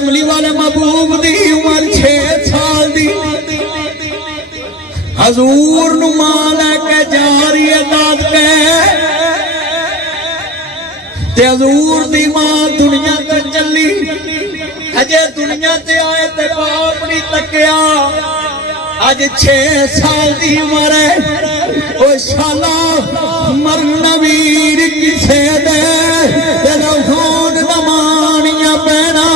کملی والے محبوب دی عمر 6 سال دی حضور نو ماں لے کے جا رہی ہے داد کے تے حضور دی ماں دنیا تے چلی اجے دنیا تے آئے تے باپ نہیں تکیا اج 6 سال دی عمر ہے او شالا مرنا ویر کسے دے تیرا خون نمانیاں پینا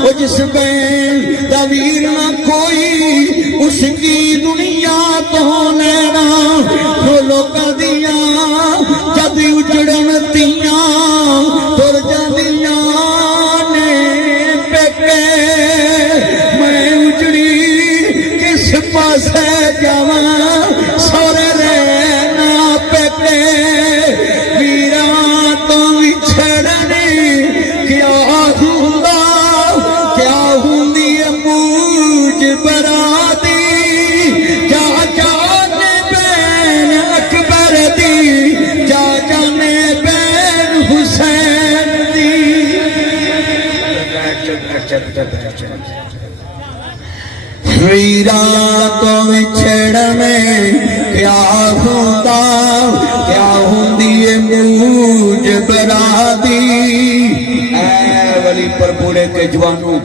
او جس بین دویر نہ کوئی اس کی دنیا تو لینا وہ لوکا دیا جب اجڑن تیاں تر جاندیاں نے پیکے میں اجڑی کس پاسے جاواں سورے رہنا پیکے ویراں تو وچھڑنے کیا ہوندا کیا ہوندی موج برادی جا جانے بین اکبر دی جا جانے بین حسین دی ویراں تو وچھڑنے کیا ہوندا کیا ہوندی موج برادی اے ولی پر بوڑھے کے جوانوں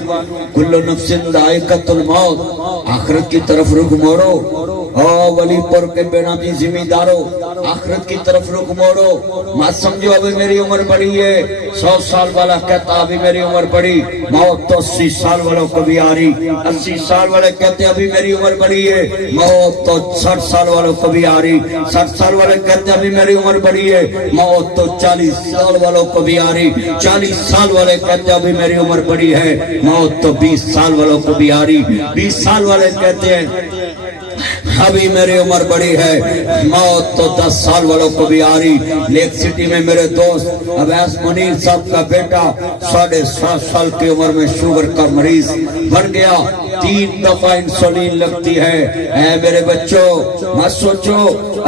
کل نفس ذائقۃ الموت آخرت کی طرف رخ موڑو او ولی پر کے بینا دی زمیندارو آخرت کی طرف رخ موڑو مت سمجھو ابھی میری عمر بڑی ہے 100 سال والا کہتا ابھی میری عمر بڑی موت تو 80 سال والوں کو بھی آ رہی 80 سال والے کہتے ابھی میری عمر بڑی ہے موت تو 60 سال والوں کو بھی آ رہی 60 سال والے کہتے ابھی میری عمر بڑی ہے موت تو 40 سال والوں کو بھی آ رہی 40 سال والے کہتے ابھی میری عمر بڑی ہے موت تو 20 سال والوں کو بھی آ رہی 20 سال والے کہتے ہیں ابھی میری عمر بڑی ہے موت تو 10 سال والوں کو بھی آ رہی لیک سٹی میں میرے دوست اویس منیر صاحب کا بیٹا 7.5 سال کی عمر میں شوگر کا مریض بن گیا 3 دفعہ انسولین لگتی ہے اے میرے بچوں مت سوچو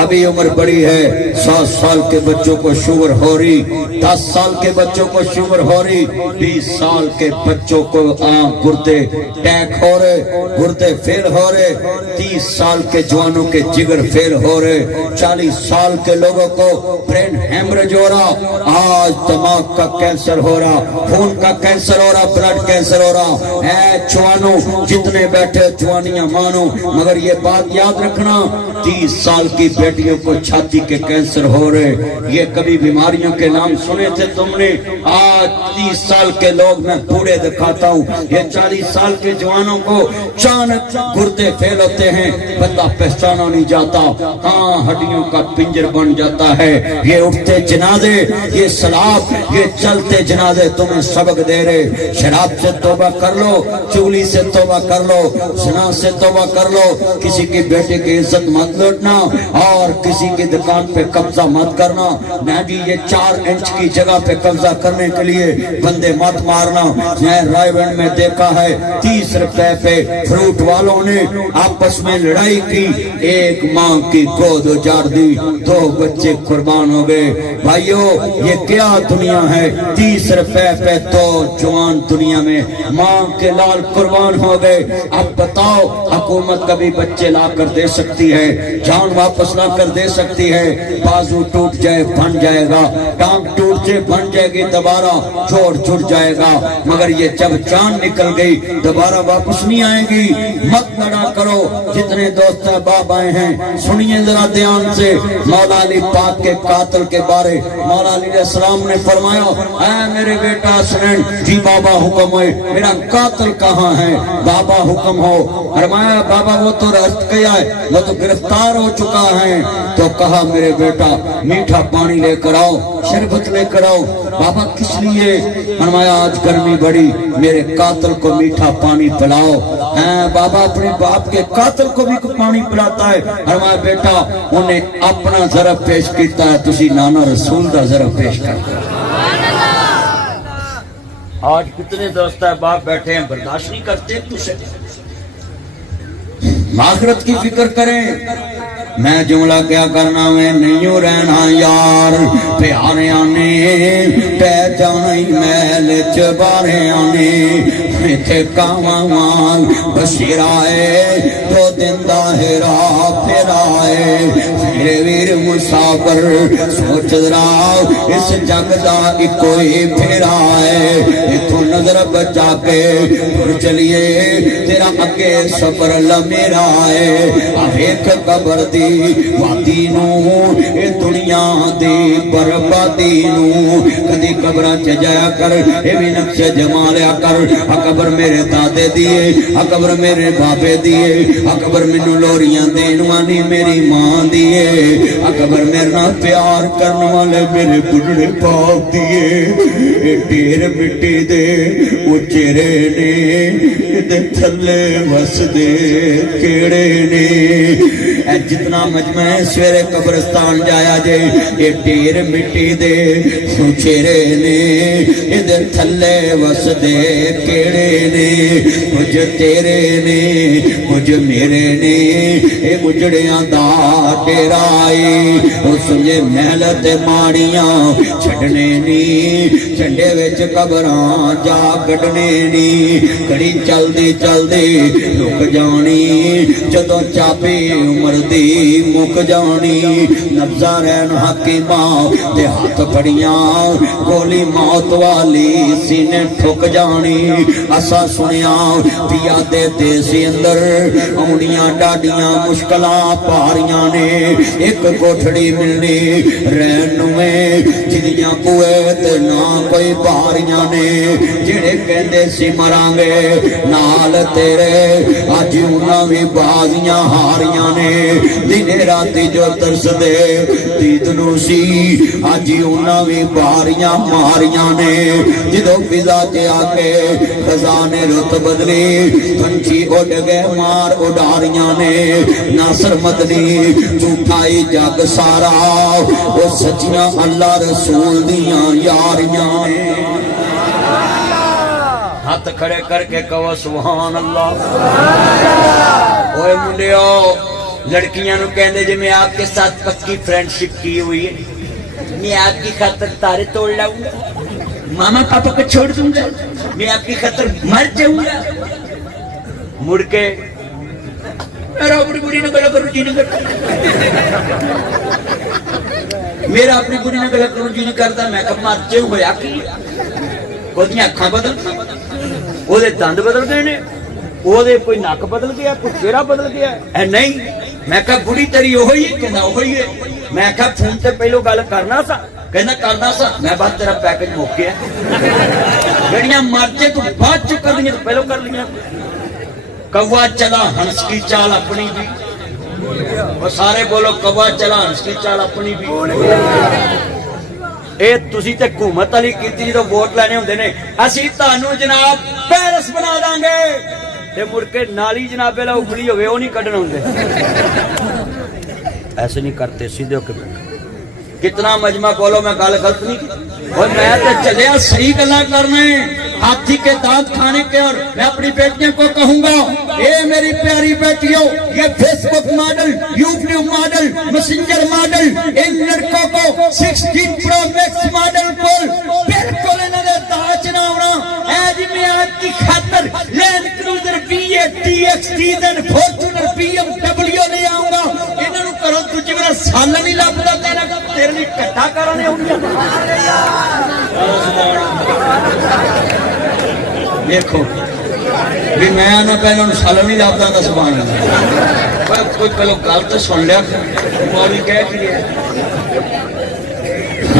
ابھی عمر بڑی ہے 7 سال کے بچوں کو شوگر ہو رہی 10 سال کے بچوں کو شوگر ہو رہی 20 سال کے بچوں کو آنکھ گردے ٹیک ہو رہے گردے فیل ہو رہے 30 سال کے جوانوں کے جگر فیل ہو رہے 40 سال کے لوگوں کو برین ہیمریج ہو رہا آج دماغ کا کینسر ہو رہا خون کا کینسر ہو رہا بلڈ کینسر ہو رہا اے جوانوں جتنے بیٹھے جوانیاں مانو مگر یہ بات یاد رکھنا 30 سال کی بیٹیوں کو چھاتی کے کینسر ہو رہے یہ کبھی بیماریوں کے نام سنے تھے تم نے آج 30 سال کے لوگ میں بوڑھے دکھاتا ہوں یہ 40 سال کے جوانوں کو چانک گردے فیل ہوتے ہیں بندہ پہچانا نہیں جاتا ہاں ہڈیوں کا پنجر بن جاتا ہے یہ اٹھتے جنازے یہ سلاب یہ چلتے جنازے تمہیں سبق دے رہے شراب سے توبہ کر لو چغلی سے توبہ کر لو زنا سے توبہ کر لو کسی کی بیٹے کی عزت مت لوٹنا اور کسی کی دکان پہ قبضہ مت کرنا نہ جی یہ 4 انچ کی جگہ پہ قبضہ کرنے کے لیے بندے مت مارنا میں رائے بینڈ میں دیکھا ہے 30 روپے پہ فروٹ والوں نے آپس میں لڑائی کی ایک ماں کی گود اجاڑ دی 2 بچے قربان ہو گئے بھائیو یہ کیا دنیا ہے 30 روپے پہ 2 جوان دنیا میں ماں کے لال قربان ہو گئے اب بتاؤ حکومت کبھی بچے لا کر دے سکتی ہے جان واپس لا کر دے سکتی ہے بازو ٹوٹ جائے بن جائے گا ٹانگ ٹوٹ جائے بن جائے گی دوبارہ جوڑ جڑ جائے گا مگر یہ جب جان نکل گئی دوبارہ واپس نہیں آئے گی مت لڑا کرو جتنے دوست احباب آئے ہیں سنیے ذرا دھیان سے مولا علی پاک کے قاتل کے بارے مولا علیہ السلام نے فرمایا اے میرے بیٹا حسنین جی بابا حکم ہے میرا قاتل کہاں ہے بابا حکم ہو فرمایا بابا وہ تو رست گیا ہے وہ تو گرفتار ہو چکا ہے تو کہا میرے بیٹا میٹھا پانی لے کر آؤ شربت لے کر آؤ بابا کس لیے فرمایا آج گرمی بڑی میرے قاتل کو میٹھا پانی پلاؤ بابا اپنے باپ کے قاتل کو بھی پانی پلاتا ہے فرمایا بیٹا انہیں اپنا ضرب پیش کرتا ہے تسی نانا رسول دا ضرب پیش کرتا ہے آج کتنے دوست احباب بیٹھے ہیں برداشت نہیں کرتے تجھے آخرت کی فکر کریں میں جملہ کیا کرنا میں نہیں رہنا یار پیارے آنے پہ جانے محل چبارے آنے इथे कावां वांग बशीराए तो दिंदा है राह फिराए मेरे वीर मुसाफिर सोच राह इस जग दा इको ही फेरा है इथों नजर बचा के तुर चलिए तेरा अगे सफर लमेरा है आवेख कबर दी वादी नू ए दुनिया दी बर्बादी नू कदी कबरां च जाया कर ए भी नक्शे जमा लिया कर आ कबर मेरे दादे दिए आ कबर मेरे बाबे दिए आ कबर मैनू लोरियां देण वाली मेरी मां दिए आ कबर मेरे नाल प्यार करने वाले मेरे बुढ़े बाप दिए ए ढेर मिट्टी दे उचेरे ने इहदे थल्ले वसदे केड़े ने ए जितना मजमा सवेरे कब्रिस्तान जाया जे ये ढेर मिट्टी दे उचेरे ने इहदे थल्ले वसदे केड़े ने कुछ तेरे ने कुछ मेरे ने ए उजड़ियां दा डेरा आई ओ समझे महल ते माड़ियां छड्डने नी झंडे विच कबरां जा कढने नी घड़ी चलदी चलदी रुक जानी जदों चाबी उमर दी मुक जानी नब्जा रहन हकीमा ते हाथ फड़ियां गोली मौत वाली सीने ठुक जानी असा सुनिया पिया दे देसी अंदर आउणियां डाडियां मुश्किलां भारियां ने एक कोठड़ी मिलनी रहन में जिदियां बुए ते ना कोई भारियां ने जेड़े कहंदे सी मरांगे नाल तेरे अज उन्हां भी बाजियां हारियां ने दिने राती जो तरसदे दीद नू सी अज उन्हां भी बारियां मारियां ने जदों फिजा च आके खजाने रुत बदली पंछी उड़ गए मार उडारियां ने नासर मदनी झूठाई जग सारा वो सच्चियां अल्लाह रसूल दियां यारियां ने हाथ खड़े करके कहो सुभान अल्लाह ओए मुंडियो लड़कियां नु कहंदे जे मैं आपके साथ पक्की फ्रेंडशिप की हुई है मैं आपकी खातिर तारे तोड़ लाऊंगा मामा पापा को छोड़ दूंगा मैं आपकी खातिर मर जाऊंगा मुड़ के मेरा अपनी बुरी न गला करूं जी नहीं मेरा अपनी बुरी न गला करूं जी नहीं करता मैं कब मर जाऊं होया की ओदियां अखां बदल ओदे दंद बदल गए ने ओदे कोई नक बदल गया कोई चेहरा बदल गया ऐ नहीं मैं कहा बुढ़ी तेरी ओही है कहना ओही है मैं कहा फोन ते पहलो गल करना सा कहना करना सा मैं बात तेरा पैकेज मुक गया जड़ियां मरजे तू बाद च कर दियां पहलो कर लिया कौवा चला हंस की चाल अपनी भी वो सारे बोलो कौवा चला हंस की चाल अपनी भी ਇਹ ਤੁਸੀਂ ਤੇ ਹਕੂਮਤ ਵਾਲੀ ਕੀਤੀ ਜਦੋਂ ਵੋਟ ਲੈਣੇ ਹੁੰਦੇ ਨੇ ਅਸੀਂ ਤੁਹਾਨੂੰ ਜਨਾਬ ਪੈਰਿਸ ਬਣਾ ਦਾਂਗੇ ਤੇ ਮੁੜ ਕੇ ਨਾਲੀ ਜਨਾਬੇ ਲਾ ਉਖੜੀ ਹੋਵੇ ਉਹ ਨਹੀਂ ਕੱਢਣ ਹੁੰਦੇ ਐਸੇ ਨਹੀਂ ਕਰਤੇ सीधे होके कितना मजमा बोलो मैं गल गलत नहीं की और मैं तो चलिया सही गल्ला करने हाथी के दांत खाने के और मैं अपनी बेटियों को कहूंगा ये मेरी प्यारी बेटियों ये Facebook model YouTube model Messenger model इन लड़कों को 16 प्रो मैक्स मॉडल पर बिल्कुल इन्होंने दाच ना होना आज मैं आपकी खातर Land Cruiser V8 TXT then Fortuner BMW ले आऊंगा इन्होंने करो तुझे मेरा साल नहीं लगता तेरा तेरे लिए कट्टा कराने होंगे देखो भी मैं ना पहले साल नहीं लगता था सुभान अल्लाह कोई पहले गल तो सुन लिया मौलवी कह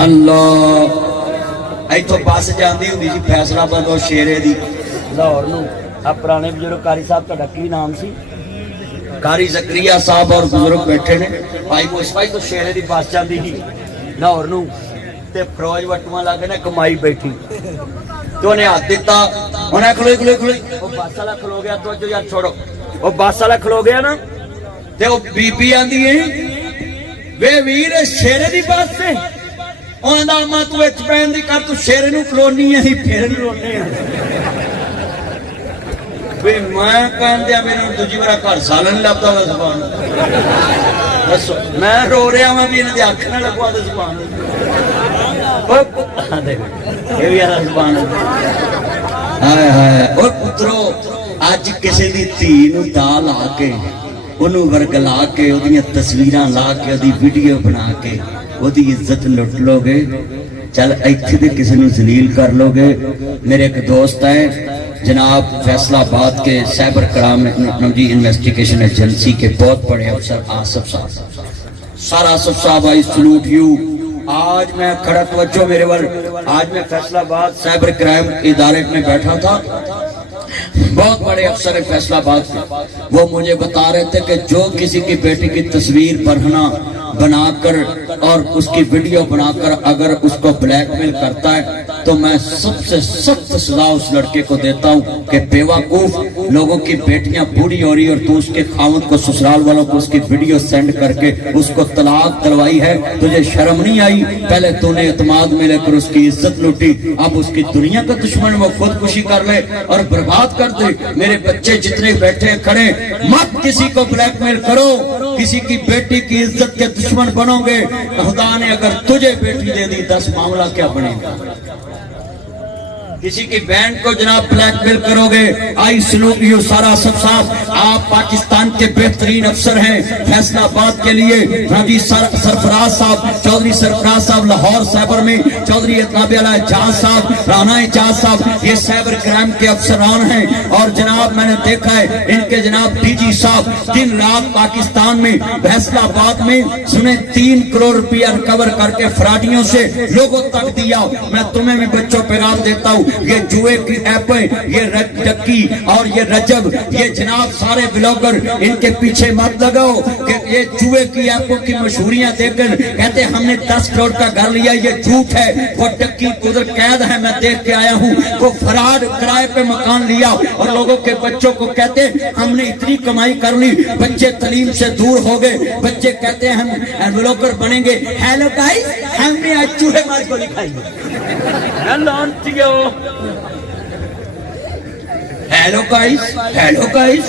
अल्लाह इथों बस जाती होंगी सी फैसलाबाद और शेरे दी लाहौर नूं आ पुराने बजुर्ग कारी साहब तुहाडा की नाम सी कारी जकरिया साहब और बुजुर्ग बैठे ने भाई मुस्ताफा तो शेरे दी बस जाती थी लाहौर नूं ते फरोज वटुआं लागे ने कमाई बैठी तो उन्हें हाथ दिता उन्हें खलो खलो खलो वो बस वाला खलो गया तो जो यार छोड़ो वो बस वाला खलो गया ना ते वो बीबी आंदी है वे वीर शेरे दी बस से उन्हें अम्मा तू विच पैन दी कर तू शेरे नूं खलोनी है फिर नहीं रोने वे मैं कहंदे मेरे दूजी बार घर साल नहीं लगता वा सुभान दसो मैं रो रहा हां भी इन्हां दी अख ना लगवा दे सुभान देखो ये भी यार सुभान हाय हाय और पुत्रो अज किसी दी धी नूं दाल ला के ओनू वरगला के ओदियां तस्वीरां ला के ओदी वीडियो बना के ओदी इज्जत लुट लोगे चल इत्थे ते किसी नूं जलील कर लोगे। मेरे एक दोस्त है जनाब फैसलाबाद के cyber crime technology investigation agency के बहुत बड़े अफसर आसिफ साहब। सर आसिफ साहब आई सलूट यू। आज मैं खड़ा तवज्जो मेरे वाल, आज मैं फैसलाबाद साइबर क्राइम इदारे में बैठा था, बहुत बड़े अफसर है फैसलाबाद से, वो मुझे बता रहे थे कि जो किसी की बेटी की तस्वीर बरहना बनाकर और उसकी वीडियो बनाकर अगर उसको ब्लैकमेल करता है तो मैं सबसे सख्त सजा उस लड़के को देता हूँ कि बेवकूफ, लोगों की बेटियां बूढ़ी हो रही और तू उसके खावत को ससुराल वालों को उसकी वीडियो सेंड करके उसको तलाक दिलवाई है, तुझे शर्म नहीं आई? पहले तूने एतमाद में लेकर उसकी इज्जत लूटी, अब उसकी दुनिया का दुश्मन वो खुदकुशी कर ले और बर्बाद कर दे। मेरे बच्चे जितने बैठे खड़े, मत किसी को ब्लैकमेल करो, किसी की बेटी की इज्जत के दुश्मन बनोगे। खुदा ने अगर तुझे बेटी दे दी 10 मामला क्या बनेगा? किसी की बहन को जनाब ब्लैकमेल करोगे। आई सलूट यू सारा सब साहब, आप पाकिस्तान के बेहतरीन अफसर हैं फैसलाबाद के लिए। हाँ जी सरफराज साहब, चौधरी सरफराज साहब लाहौर साइबर में, चौधरी इतनाबियाला एजाज साहब, राना एजाज साहब, ये साइबर क्राइम के अफसरान हैं। और जनाब मैंने देखा है इनके जनाब डीजी साहब दिन रात पाकिस्तान में फैसलाबाद में सुने 3 करोड़ रुपया रिकवर करके फराडियों से लोगों तक दिया। मैं तुम्हें भी बच्चों पे रात देता हूँ, ये जुए की ऐप है, ये डक्की और ये रजब, ये जनाब सारे ब्लॉगर, इनके पीछे मत लगाओ कि ये जुए की ऐपों की मशहूरियां देकर कहते हमने 10 करोड़ का घर लिया, ये झूठ है। वो डक्की उधर कैद है, मैं देख के आया हूँ। वो फराड किराए पे मकान लिया और लोगों के बच्चों को कहते हमने इतनी कमाई कर ली, बच्चे तालीम से दूर हो गए, बच्चे कहते हैं हम ब्लॉगर बनेंगे। हेलो गाइस, हमने आज चूहे मार को दिखाई। हेलो गाइस,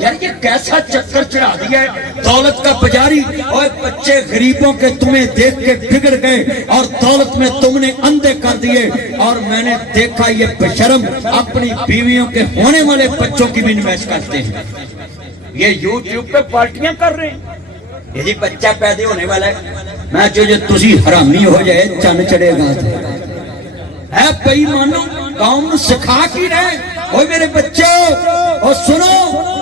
यार ये कैसा चक्कर चढ़ा दिया है, दौलत का पुजारी। और बच्चे गरीबों के तुम्हें देख के बिगड़ गए और दौलत में तुमने अंधे कर दिए। और मैंने देखा ये बेशर्म अपनी बीवियों के होने वाले बच्चों की भी इन्वेस्ट करते हैं। ये यूट्यूब पे पार्टियां कर रहे हैं, यदि बच्चा पैदा होने वाला है, मैं जो तुसी हरामी हो जाए चन चढ़ेगा है बेईमानो, कौम सिखा की रहे। ओ मेरे बच्चों, और सुनो,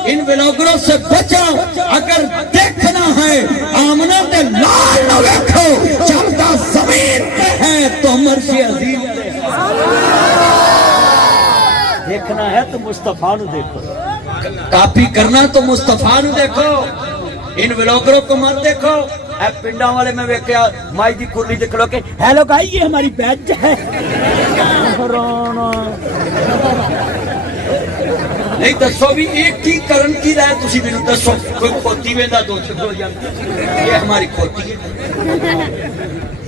इन ब्लॉगरों से बचो। अगर देखना है आमना ते लाल न देखो, चलता जमीन पे है तो मर्जी अजीम देखना है तो मुस्तफा नु देखो, कॉपी करना तो मुस्तफा नु देखो, इन ब्लॉगरों को मत देखो। पिंडा वाले में वेख्या माई दी कुर्ली ते खलो के हेलो गाई ये हमारी बैच है। नहीं दसो भी एक की करन की राय तुसी मेनू दसो, कोई खोती वेंदा दो हो जांदी, ये हमारी खोती है।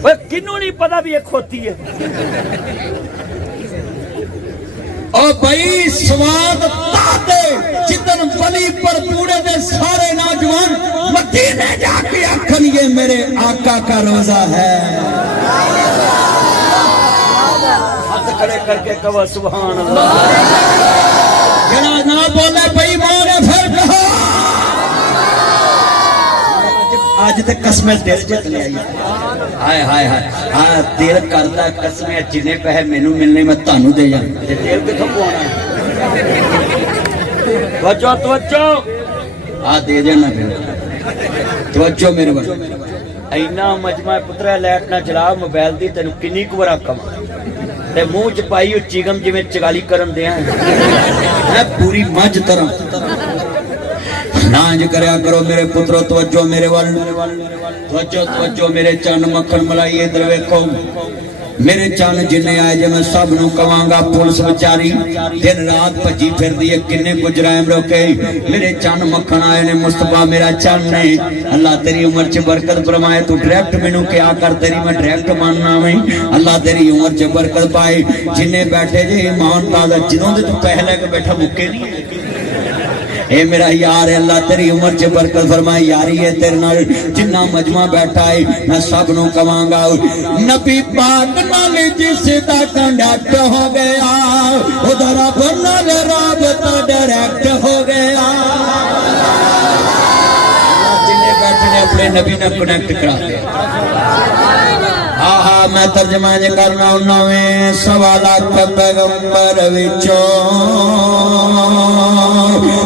ओए किन्नू नहीं पता भी ये खोती है। और भाई स्वाद ताते जितन बली पर पूरे दे सारे नौजवान मदीने जाके आखन ये मेरे आका का रोजा है। हाथ खड़े करके कहो सुभान अल्लाह। जरा ना बोले भाई मारे फिर कहो आज तक कसमें दिल जित ले आई। हाय हाय हाय, हाँ दिल करता कसमें जिन्ने पैसे मैनू मिलने मैं तानू दे जाना, दिल किथों पवाना? तवज्जो तवज्जो, आ दे देना तवज्जो मेरे बल। इन्ना मजमा पुत्रा लैट ना चला मोबाइल दी, तेन किन्नी कुछ बड़ा कम ते मुंह च पाई चिगम जिवें चगाली करन दिया है पूरी मज तरह। ना इंज करया करो मेरे पुत्रो, तवज्जो मेरे वाल, तवज्जो तवज्जो मेरे चन मक्खन मलाई इधर वेखो। मेरे चन जिन्ने आए जे मैं सब नूं कवांगा, पुलिस बेचारी दिन रात भजी फिरदी है, किन्ने कुछ जराइम रोके। मेरे चन मक्खन आए ने, मुस्तफा मेरा चन ने, अल्लाह तेरी उम्र च बरकत फरमाए। तू डायरेक्ट मैनू क्या कर, तेरी मैं डायरेक्ट मानना वे, अल्लाह तेरी उम्र च बरकत पाए। जिन्ने बैठे जे ईमान ताला, जिदों दे तू पैसे लैके बैठा मुक्के नहीं, اے میرا یار ہے اللہ تیری عمر چ برکت فرمائے یاری ہے تیرے نال جنہ مجمع بیٹھا ہے میں سب نو کہاں گا نبی پاک نال جس دا کنڈکٹ ہو گیا ادھر اپنا رابطہ ڈائریکٹ ہو گیا جنہیں بیٹھے نے اپنے نبی نال کنیکٹ کرا دیا آہا میں ترجمہ کرنا انہوں سوالات پیغمبر وچوں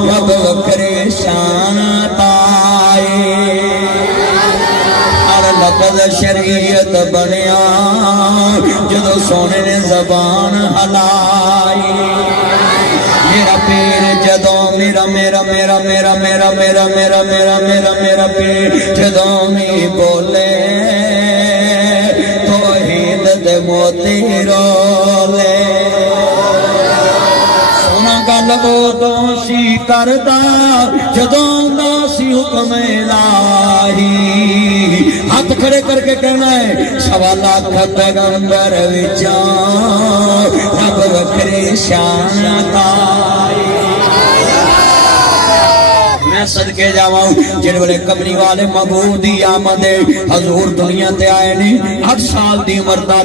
رب وکرے شان پائے اور لفظ شریعت بنیا جدو سونے نے زبان ہلائی میرا پیر جدو میرا پیر جدو میں بولے موتی رولے سونا گل ادوں سی کردا جدوں دا سی حکم الہی ہاتھ کھڑے کر کے کہنا ہے سوا لاکھ پیغمبر وچوں رب وکھری شان تائی میں صدقے جاواں جن والے کمری والے محبوب دی آمد حضور دنیا تے آئے نہیں 8 سال دی عمر دا